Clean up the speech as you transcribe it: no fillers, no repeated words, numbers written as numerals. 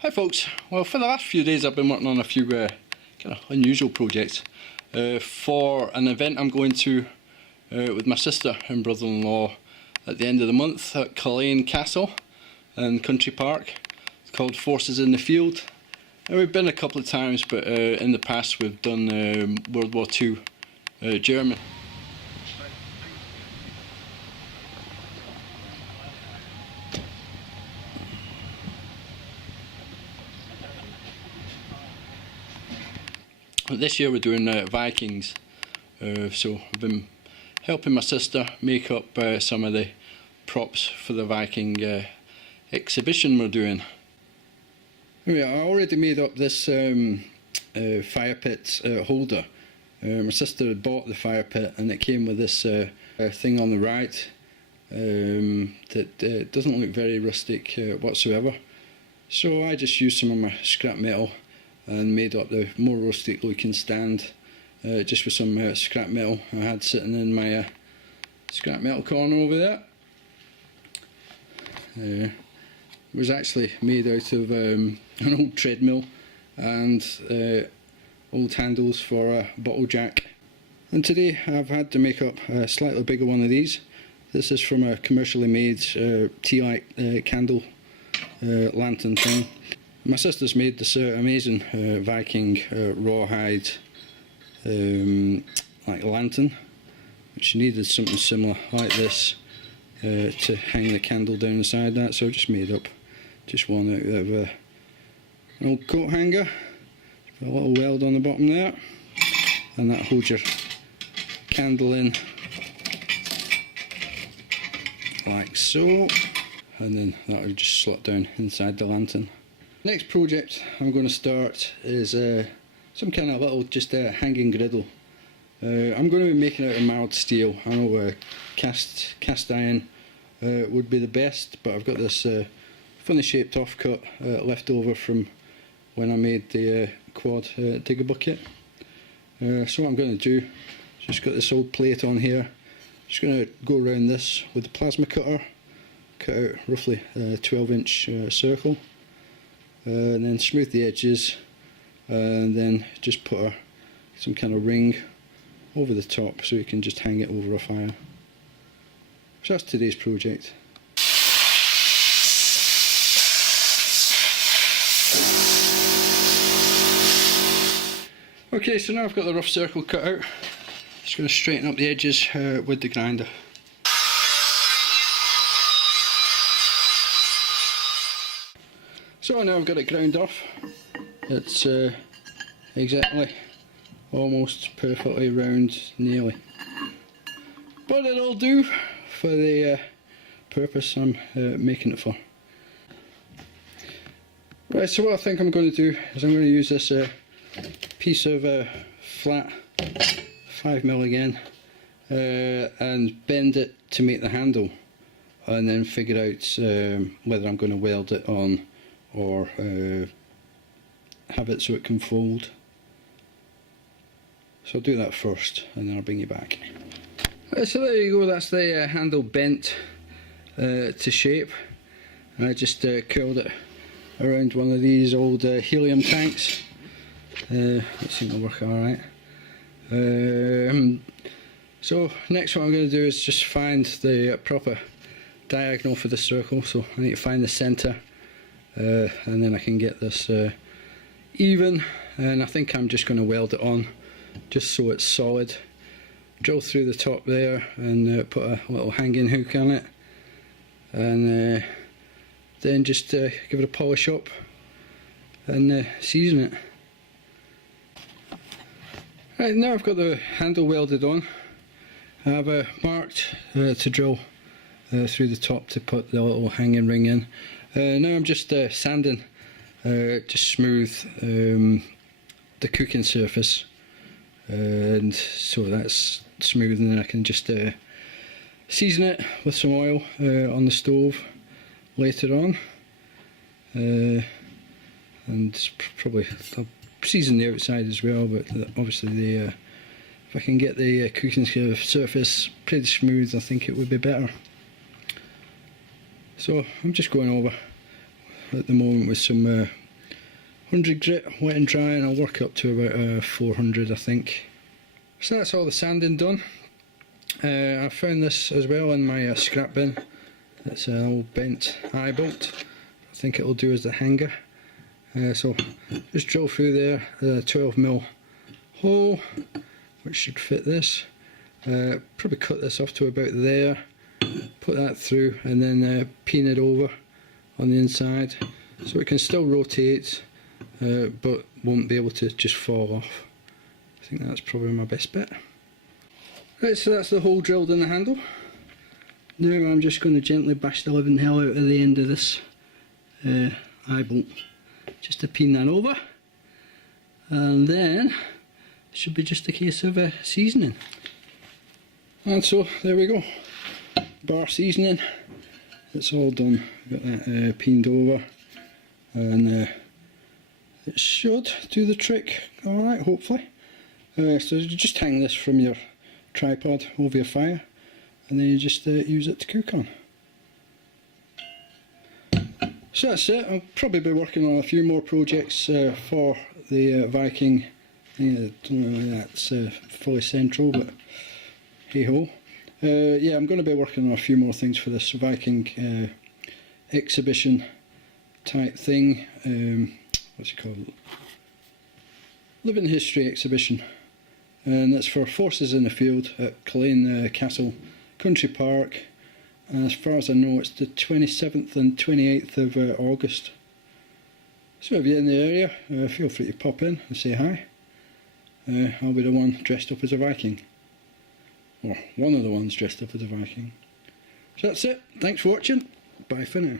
Hi folks, well for the last few days I've been working on a few kind of unusual projects for an event I'm going to with my sister and brother-in-law at the end of the month at Culzean Castle and Country Park. It's called Forces in the Field, and we've been a couple of times, but in the past we've done WW2 German. This year we're doing Vikings, so I've been helping my sister make up some of the props for the Viking exhibition we're doing. Anyway, I already made up this fire pit holder. My sister had bought the fire pit and it came with this thing on the right that doesn't look very rustic whatsoever. So I just used some of my scrap metal and made up the more rustic looking stand just with some scrap metal I had sitting in my scrap metal corner over there. It was actually made out of an old treadmill and old handles for a bottle jack. And today I've had to make up a slightly bigger one of these. This is from a commercially made tea light candle lantern thing. My sister's made this amazing Viking rawhide like lantern, but she needed something similar like this to hang the candle down the side of that, so I just made up just one out of an old coat hanger. Put a little weld on the bottom there, and that holds your candle in like so, and then that will just slot down inside the lantern. Next project I'm going to start is some kind of little just hanging griddle. I'm going to be making out of mild steel. I know cast iron would be the best, but I've got this funny shaped offcut left over from when I made the quad digger bucket. So what I'm going to do, just got this old plate on here, just going to go around this with the plasma cutter, cut out roughly a 12-inch circle. And then smooth the edges, and then just put some kind of ring over the top so you can just hang it over a fire. So that's today's project. Okay, so now I've got the rough circle cut out. Just going to straighten up the edges with the grinder. So now I've got it ground off. It's exactly, almost perfectly round, nearly. But it'll do for the purpose I'm making it for. Right, so what I think I'm going to do is I'm going to use this piece of flat 5mm again and bend it to make the handle, and then figure out whether I'm going to weld it on or have it so it can fold. So I'll do that first and then I'll bring you back. So there you go, that's the handle bent to shape. I just curled it around one of these old helium tanks. It seemed to work alright. So next what I'm going to do is just find the proper diagonal for the circle. So I need to find the centre. And then I can get this even, and I think I'm just going to weld it on just so it's solid. Drill through the top there and put a little hanging hook on it, and then just give it a polish up and season it. Right, now I've got the handle welded on. I've marked to drill through the top to put the little hanging ring in. Now I'm just sanding just smooth the cooking surface, and so that's smooth, and then I can just season it with some oil on the stove later on, and probably I'll season the outside as well, but obviously if I can get the cooking surface pretty smooth, I think it would be better. So I'm just going over at the moment with some 100 grit, wet and dry, and I'll work up to about 400 I think. So that's all the sanding done. I found this as well in my scrap bin. It's an old bent eye bolt. I think it'll do as the hanger. So just drill through there a 12mm hole, which should fit this. Probably cut this off to about there, put that through, and then pin it over on the inside so it can still rotate, but won't be able to just fall off. I think that's probably my best bet. Right, so that's the hole drilled in the handle. Now I'm just going to gently bash the living hell out of the end of this eye bolt, just to pin that over, and then it should be just a case of seasoning. And so there we go, bar seasoning, it's all done. Got that pinned over, and it should do the trick alright, hopefully. So you just hang this from your tripod over your fire, and then you just use it to cook on. So that's it. I'll probably be working on a few more projects for the Viking. I don't know if that's fully central, but hey ho. Yeah, I'm going to be working on a few more things for this Viking exhibition type thing. What's it called? Living History exhibition. And that's for Forces in the Field at Culzean Castle Country Park. And as far as I know, it's the 27th and 28th of August. So if you're in the area, feel free to pop in and say hi. I'll be the one dressed up as a Viking. Or one of the ones dressed up as a Viking. So that's it. Thanks for watching. Bye for now.